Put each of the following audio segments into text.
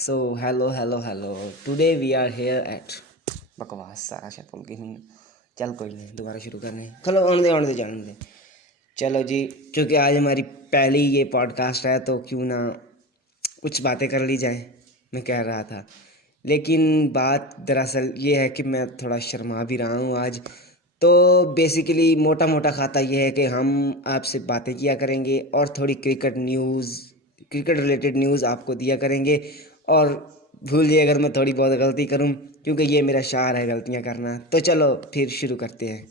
So hello hello hello today we are here at बकवास सारा शायद बोल के नहीं। चल कोई नहीं, दोबारा शुरू करने। चलो ऑन दे जाने दे। चलो जी, क्योंकि आज हमारी पहली ये पॉडकास्ट है तो क्यों ना कुछ बातें कर ली जाए, मैं कह रहा था। लेकिन बात दरअसल ये है कि मैं थोड़ा शर्मा भी रहा हूँ आज। तो बेसिकली मोटा मोटा खाता ये है कि हम आपसे बातें किया करेंगे और थोड़ी क्रिकेट रिलेटेड न्यूज़ आपको दिया करेंगे। और भूलिए अगर मैं थोड़ी बहुत गलती करूं, क्योंकि ये मेरा शार है गलतियां करना। तो चलो फिर शुरू करते हैं।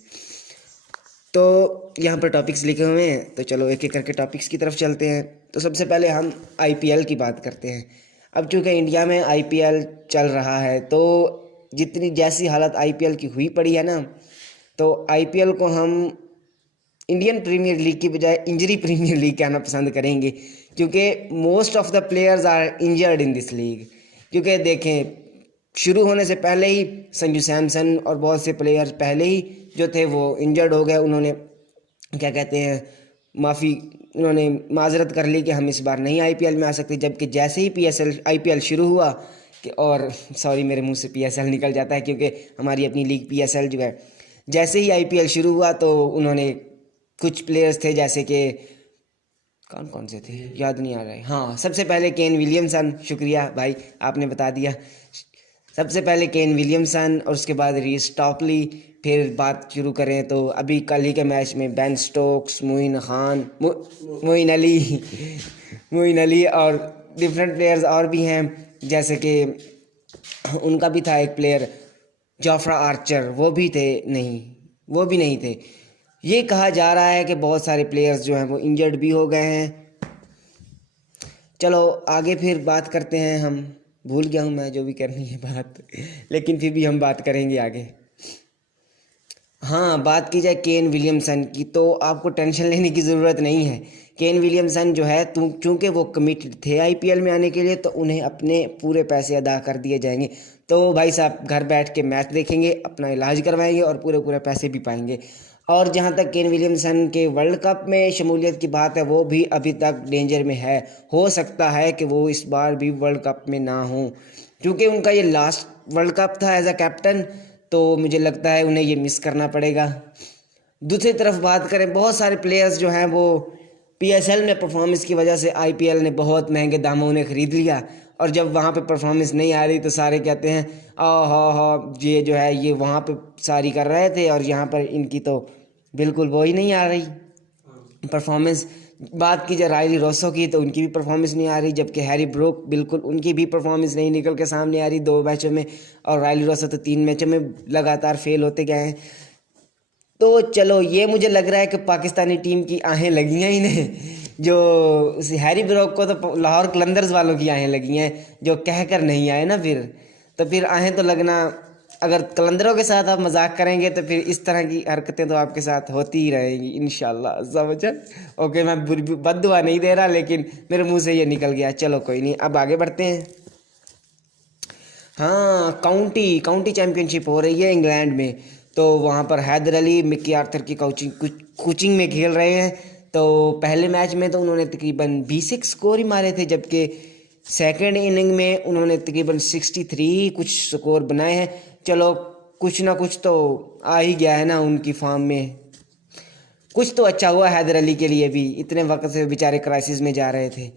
तो यहाँ पर टॉपिक्स लिखे हुए हैं, तो चलो एक एक करके टॉपिक्स की तरफ चलते हैं। तो सबसे पहले हम आईपीएल की बात करते हैं। अब चूँकि इंडिया में आईपीएल चल रहा है, तो जितनी जैसी हालत आईपीएल की हुई पड़ी है ना, तो आईपीएल को हम इंडियन प्रीमियर लीग की बजाय इंजरी प्रीमियर लीग कहना पसंद करेंगे, क्योंकि most of the players are injured in this league. क्योंकि देखें, शुरू होने से पहले ही संजू सैमसन और बहुत से प्लेयर्स पहले ही जो थे वो इंजर्ड हो गए। उन्होंने क्या कहते हैं, माफ़ी उन्होंने माजरत कर ली कि हम इस बार नहीं आईपीएल में आ सकते। जबकि जैसे ही आईपीएल शुरू हुआ कि और सॉरी मेरे मुंह से पीएसएल निकल जाता है, क्योंकि हमारी अपनी लीग पीएसएल जो है, जैसे ही आईपीएल शुरू हुआ तो उन्होंने कुछ प्लेयर्स थे जैसे कि कौन कौन से थे याद नहीं आ रहे। हाँ, सबसे पहले केन विलियमसन, शुक्रिया भाई आपने बता दिया। सबसे पहले केन विलियमसन और उसके बाद रीस टॉपली। फिर बात शुरू करें तो अभी कल ही के मैच में बेन स्टोक्स, मोइन अली और डिफरेंट प्लेयर्स और भी हैं। जैसे कि उनका भी था एक प्लेयर जोफ्रा आर्चर, वो भी नहीं थे। ये कहा जा रहा है कि बहुत सारे प्लेयर्स जो हैं वो इंजर्ड भी हो गए हैं। चलो आगे फिर बात करते हैं हम। भूल गया हूँ मैं जो भी करनी है बात, लेकिन फिर भी हम बात करेंगे आगे। हाँ, बात की जाए केन विलियमसन की, तो आपको टेंशन लेने की ज़रूरत नहीं है। केन विलियमसन जो है, चूँकि वो कमिटेड थे आईपीएल में आने के लिए, तो उन्हें अपने पूरे पैसे अदा कर दिए जाएंगे। तो भाई साहब घर बैठ के मैच देखेंगे, अपना इलाज करवाएंगे और पूरे पूरे पैसे भी पाएंगे। और जहाँ तक केन विलियमसन के वर्ल्ड कप में शमूलियत की बात है, वो भी अभी तक डेंजर में है। हो सकता है कि वो इस बार भी वर्ल्ड कप में ना हो, क्योंकि उनका ये लास्ट वर्ल्ड कप था एज अ कैप्टन। तो मुझे लगता है उन्हें ये मिस करना पड़ेगा। दूसरी तरफ बात करें, बहुत सारे प्लेयर्स जो हैं वो पीएसएल में परफॉर्मेंस की वजह से आईपीएल ने बहुत महंगे दामों उन्हें ख़रीद लिया। और जब वहाँ पे परफॉर्मेंस नहीं आ रही तो सारे कहते हैं हा ये जो है ये वहाँ पे सारी कर रहे थे और यहाँ पर इनकी तो बिल्कुल वो ही नहीं आ रही परफॉर्मेंस। बात की जाए रायली रोसो की, तो उनकी भी परफॉर्मेंस नहीं आ रही। जबकि हैरी ब्रूक, बिल्कुल उनकी भी परफॉर्मेंस नहीं निकल के सामने आ रही 2 मैचों में। और रायली रोसो तो 3 मैचों में लगातार फेल होते गए हैं। तो चलो ये मुझे लग रहा है कि पाकिस्तानी टीम की आहें लगी हैं इन्हें। जो उस हैरी ब्रूक को तो लाहौर कलंदर्स वालों की आहें लगी हैं, जो कह कर नहीं आए ना। फिर आहें तो लगना। अगर कलंदरों के साथ आप मजाक करेंगे तो फिर इस तरह की हरकतें तो आपके साथ होती ही रहेंगी इंशाल्लाह अज़्ज़ा वजल। ओके, मैं बद्दुआ नहीं दे रहा, लेकिन मेरे मुंह से ये निकल गया। चलो कोई नहीं, अब आगे बढ़ते हैं। हाँ, काउंटी काउंटी चैम्पियनशिप हो रही है इंग्लैंड में। तो वहाँ पर हैदर अली मिक्की आर्थर की कोचिंग में खेल रहे हैं। तो पहले मैच में तो उन्होंने तकरीबन 26 स्कोर ही मारे थे, जबकि सेकेंड इनिंग में उन्होंने तकरीबन 63 कुछ स्कोर बनाए हैं। चलो कुछ ना कुछ तो आ ही गया है ना उनकी फॉर्म में। कुछ तो अच्छा हुआ हैदर अली के लिए भी, इतने वक्त से बेचारे क्राइसिस में जा रहे थे।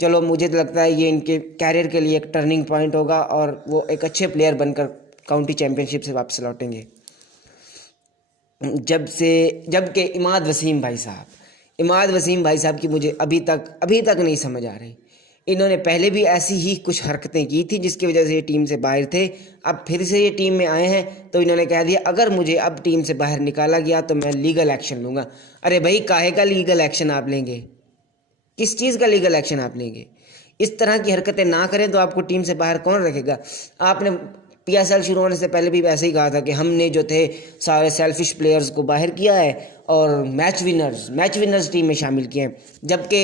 चलो मुझे तो लगता है ये इनके कैरियर के लिए एक टर्निंग पॉइंट होगा और वो एक अच्छे प्लेयर बनकर काउंटी चैम्पियनशिप से वापस लौटेंगे। जबकि इमाद वसीम भाई साहब की मुझे अभी तक नहीं समझ आ रही। इन्होंने पहले भी ऐसी ही कुछ हरकतें की थी जिसकी वजह से ये टीम से बाहर थे। अब फिर से ये टीम में आए हैं तो इन्होंने कह दिया अगर मुझे अब टीम से बाहर निकाला गया तो मैं लीगल एक्शन लूँगा। अरे भाई, काहे का लीगल एक्शन आप लेंगे? किस चीज़ का लीगल एक्शन आप लेंगे? इस तरह की हरकतें ना करें तो आपको टीम से बाहर कौन रखेगा? आपने पीएसएल शुरू होने से पहले भी वैसे ही कहा था कि हमने जो थे सारे सेल्फिश प्लेयर्स को बाहर किया है और मैच विनर्स टीम में शामिल किए हैं। जबकि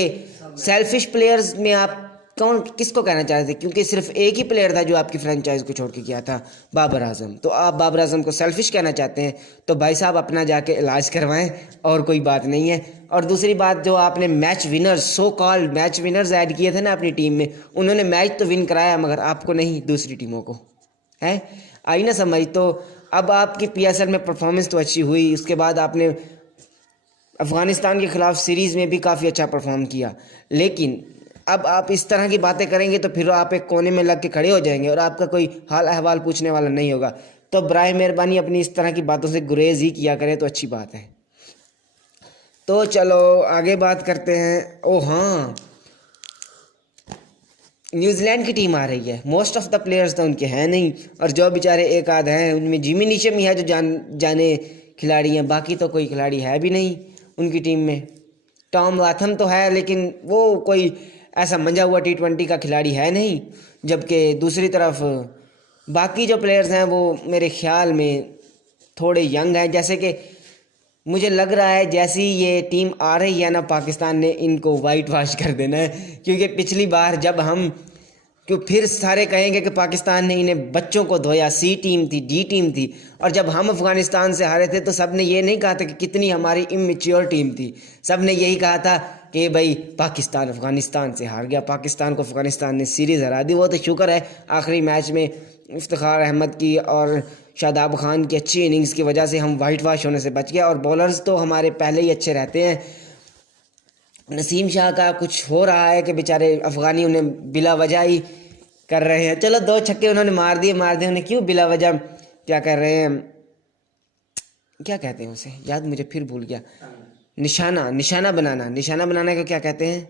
सेल्फिश प्लेयर्स में आप कौन किसको कहना चाहते थे, क्योंकि सिर्फ एक ही प्लेयर था जो आपकी फ्रेंचाइज को छोड़ के गया था, बाबर आजम। तो आप बाबर आजम को सेल्फिश कहना चाहते हैं तो भाई साहब अपना जाके इलाज करवाएं, और कोई बात नहीं है। और दूसरी बात, जो आपने match winners, so called match winners add किए थे ना अपनी टीम में, उन्होंने मैच तो विन कराया मगर आपको नहीं, दूसरी टीमों को है। आई ना समझ? तो अब आपकी PSL में परफॉर्मेंस तो अच्छी हुई, उसके बाद आपने अफ़गानिस्तान के ख़िलाफ़ सीरीज़ में भी काफ़ी अच्छा परफॉर्म किया, लेकिन अब आप इस तरह की बातें करेंगे तो फिर आप एक कोने में लग के खड़े हो जाएंगे और आपका कोई हाल अहवाल पूछने वाला नहीं होगा। तो बराए मेहरबानी अपनी इस तरह की बातों से गुरेज ही किया करें तो अच्छी बात है। तो चलो आगे बात करते हैं। ओ हाँ, न्यूजीलैंड की टीम आ रही है। मोस्ट ऑफ द प्लेयर्स तो उनके हैं नहीं, और जो बेचारे एक आध हैं उनमें जिमी नीशम ही है जो जाने खिलाड़ी हैं, बाकी तो कोई खिलाड़ी है भी नहीं उनकी टीम में। टॉम लाथम तो है लेकिन वो कोई ऐसा मंजा हुआ T20 का खिलाड़ी है नहीं, जबकि दूसरी तरफ बाकी जो प्लेयर्स हैं वो मेरे ख्याल में थोड़े यंग हैं। जैसे कि मुझे लग रहा है जैसी ये टीम आ रही है ना, पाकिस्तान ने इनको वाइट वॉश कर देना है, क्योंकि पिछली बार जब हम, क्यों फिर सारे कहेंगे कि पाकिस्तान ने इन्हें बच्चों को धोया, C टीम थी, D टीम थी। और जब हम अफ़गानिस्तान से हारे थे तो सब ने ये नहीं कहा था कि कितनी हमारी इमेच्योर टीम थी, सब ने यही कहा था कि भाई पाकिस्तान अफ़गानिस्तान से हार गया, पाकिस्तान को अफ़गानिस्तान ने सीरीज़ हरा दी। वो तो शुक्र है आखिरी मैच में इफ्तिखार अहमद की और शादाब खान की अच्छी इनिंग्स की वजह से हम वाइट वॉश होने से बच गया। और बॉलर्स तो हमारे पहले ही अच्छे रहते हैं। नसीम शाह का कुछ हो रहा है कि बेचारे अफ़गानी उन्हें बिला वजह ही कर रहे हैं। चलो 2 छक्के उन्होंने मार दिए, उन्हें क्यों बिला वजह क्या कर रहे हैं, क्या कहते हैं उसे, याद मुझे फिर भूल गया। निशाना बनाना को क्या कहते हैं?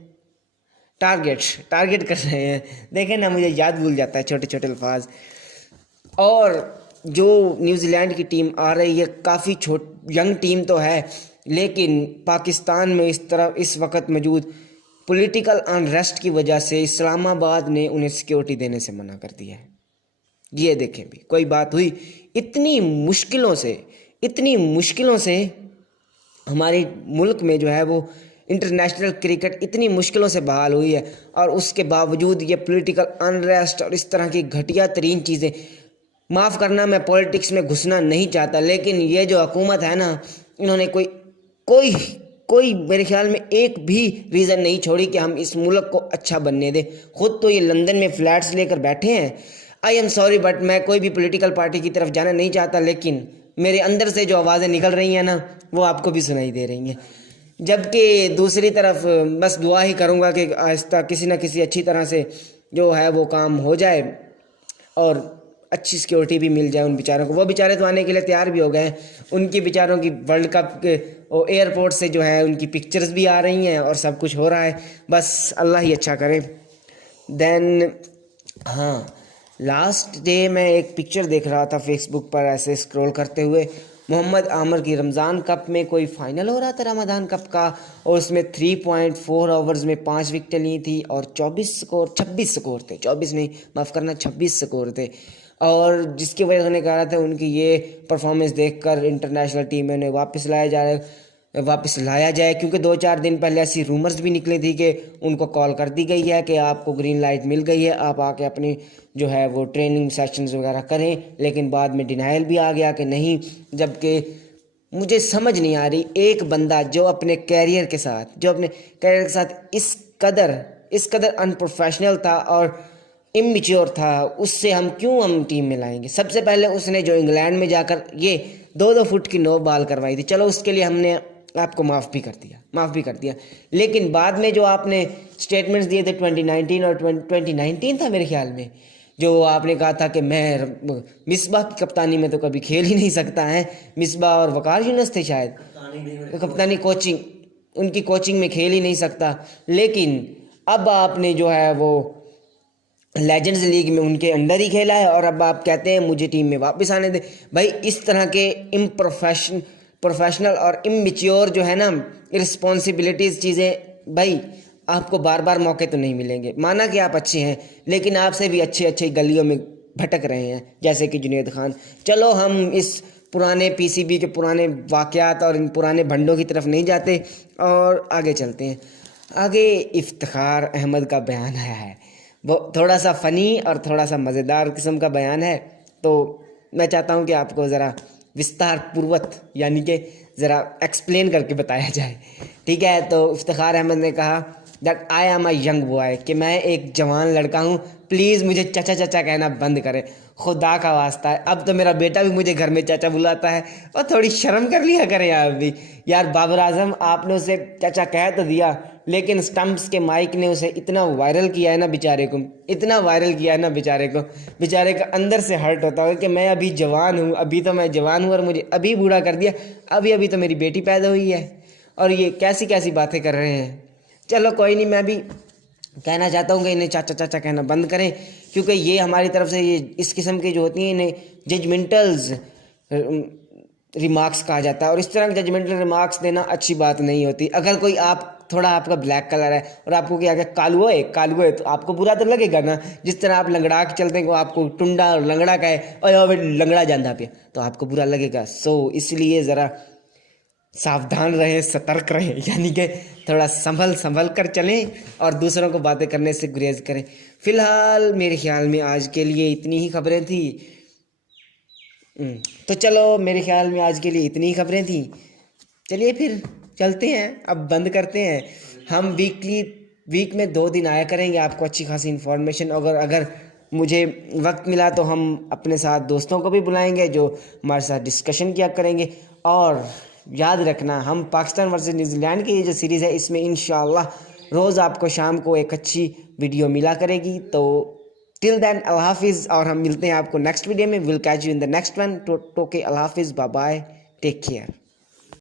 टारगेट कर रहे हैं। देखें ना, मुझे याद भूल जाता है छोटे छोटे अल्फाज। और जो न्यूजीलैंड की टीम आ रही है, काफ़ी यंग टीम तो है, लेकिन पाकिस्तान में इस वक्त मौजूद पॉलिटिकल अनरेस्ट की वजह से इस्लामाबाद ने उन्हें सिक्योरिटी देने से मना कर दिया है। ये देखें भी कोई बात हुई। इतनी मुश्किलों से हमारे मुल्क में जो है वो इंटरनेशनल क्रिकेट इतनी मुश्किलों से बहाल हुई है, और उसके बावजूद ये पॉलिटिकल अनरेस्ट और इस तरह की घटिया तरीन चीज़ें, माफ़ करना मैं पॉलिटिक्स में घुसना नहीं चाहता, लेकिन ये जो हुकूमत है ना, इन्होंने कोई मेरे ख्याल में एक भी रीज़न नहीं छोड़ी कि हम इस मुल्क को अच्छा बनने दें। खुद तो ये लंदन में फ्लैट्स लेकर बैठे हैं। आई एम सॉरी बट मैं कोई भी पॉलिटिकल पार्टी की तरफ जाना नहीं चाहता, लेकिन मेरे अंदर से जो आवाज़ें निकल रही हैं ना, वो आपको भी सुनाई दे रही हैं। जबकि दूसरी तरफ बस दुआ ही करूँगा कि आहिस्ता किसी न किसी अच्छी तरह से जो है वो काम हो जाए और अच्छी सिक्योरिटी भी मिल जाए उन बेचारों को। वो बेचारे तो आने के लिए तैयार भी हो गए हैं। उनकी बेचारों की वर्ल्ड कप के एयरपोर्ट से जो है उनकी पिक्चर्स भी आ रही हैं और सब कुछ हो रहा है। बस अल्लाह ही अच्छा करे। देन हाँ, लास्ट डे मैं एक पिक्चर देख रहा था फेसबुक पर ऐसे स्क्रॉल करते हुए, मोहम्मद आमिर की रमज़ान कप में कोई फ़ाइनल हो रहा था रमज़ान कप का, और उसमें 3.4 ओवर्स में 5 विकेटें ली थी और 26 स्कोर थे, 24 नहीं माफ़ करना 26 स्कोर थे। और जिसकी वजह से उन्हें कहा था उनकी ये परफॉर्मेंस देखकर इंटरनेशनल टीम में उन्हें वापस लाया जाए, क्योंकि 2-4 दिन पहले ऐसी रूमर्स भी निकली थी कि उनको कॉल कर दी गई है कि आपको ग्रीन लाइट मिल गई है, आप आके अपनी जो है वो ट्रेनिंग सेशंस वगैरह करें। लेकिन बाद में डिनाइल भी आ गया कि नहीं। जबकि मुझे समझ नहीं आ रही, एक बंदा जो अपने कैरियर के साथ इस कदर अनप्रोफेशनल था और इमेच्योर था, उससे हम टीम में लाएंगे। सबसे पहले उसने जो इंग्लैंड में जाकर ये 2-2 फुट की नो बॉल करवाई थी, चलो उसके लिए हमने आपको माफ़ भी कर दिया। लेकिन बाद में जो आपने स्टेटमेंट्स दिए थे 2019 और 2019 था मेरे ख्याल में, जो आपने कहा था कि मैं मिसबाह की कप्तानी में तो कभी खेल ही नहीं सकता है, मिसबाह और वकार यूनुस थे शायद, कप्तानी कोचिंग उनकी कोचिंग में खेल ही नहीं सकता। लेकिन अब आपने जो है वो लेजेंड्स लीग में उनके अंडर ही खेला है और अब आप कहते हैं मुझे टीम में वापस आने दे। भाई इस तरह के प्रोफेशनल और इमेच्योर जो है ना रिस्पॉन्सिबिलिटीज़ चीज़ें, भाई आपको बार बार मौके तो नहीं मिलेंगे। माना कि आप अच्छे हैं, लेकिन आपसे भी अच्छे गलियों में भटक रहे हैं, जैसे कि जुनैद खान। चलो हम इस पुराने PCB के पुराने वाक़यात और इन पुराने भंडों की तरफ नहीं जाते और आगे चलते हैं। आगे इफ्तिखार अहमद का बयान आया है। वो थोड़ा सा फ़नी और थोड़ा सा मज़ेदार किस्म का बयान है, तो मैं चाहता हूँ कि आपको ज़रा विस्तार पूर्वक यानी कि ज़रा एक्सप्लेन करके बताया जाए। ठीक है, तो इफ्तिखार अहमद ने कहा that I am a young boy, कि मैं एक जवान लड़का हूँ, प्लीज़ मुझे चाचा चाचा कहना बंद करें, खुदा का वास्ता है। अब तो मेरा बेटा भी मुझे घर में चाचा बुलाता है, और थोड़ी शर्म कर लिया करें आप भी यार। बाबर आजम, आपने उसे चाचा कह तो दिया, लेकिन स्टम्प्स के माइक ने उसे इतना वायरल किया है ना बेचारे को, इतना वायरल किया है ना बेचारे को, बेचारे का अंदर से हर्ट होता है कि मैं अभी जवान हूँ, अभी तो मैं जवान हूँ और मुझे अभी बूढ़ा कर दिया। अभी अभी तो मेरी बेटी पैदा हुई है और ये कैसी कैसी बातें कर रहे हैं। चलो कोई नहीं, मैं भी कहना चाहता हूँ कि इन्हें चाचा चाचा कहना बंद करें, क्योंकि ये हमारी तरफ से ये इस किस्म की जो होती हैं इन्हें जजमेंटल्स रिमार्क्स कहा जाता है, और इस तरह के जजमेंटल रिमार्क्स देना अच्छी बात नहीं होती। अगर कोई आप थोड़ा आपका ब्लैक कलर है और आपको क्या कालू है तो आपको बुरा तो लगेगा ना। जिस तरह आप लंगड़ा के चलते हैं, आपको टुंडा और लंगड़ा का है और लंगड़ा जांदा पे, तो आपको बुरा लगेगा। सो इसलिए ज़रा सावधान रहें, सतर्क रहें, यानी कि थोड़ा संभल कर चलें और दूसरों को बातें करने से गुरेज करें। फ़िलहाल मेरे ख्याल में आज के लिए इतनी ही खबरें थी। तो चलो, मेरे ख्याल में आज के लिए इतनी ही खबरें थी। चलिए फिर चलते हैं, अब बंद करते हैं। हम वीक में 2 दिन आया करेंगे, आपको अच्छी खासी इन्फॉर्मेशन। अगर मुझे वक्त मिला तो हम अपने साथ दोस्तों को भी बुलाएंगे जो हमारे साथ डिस्कशन किया करेंगे। और याद रखना, हम पाकिस्तान वर्सेस न्यूजीलैंड की ये जो सीरीज़ है, इसमें इंशाल्लाह रोज़ आपको शाम को एक अच्छी वीडियो मिला करेगी। तो टिल देन अल्लाह हाफिज़, और हम मिलते हैं आपको नेक्स्ट वीडियो में। Will catch you in the next one. टोके अल्लाह हाफिज़, बाय बाय, टेक केयर।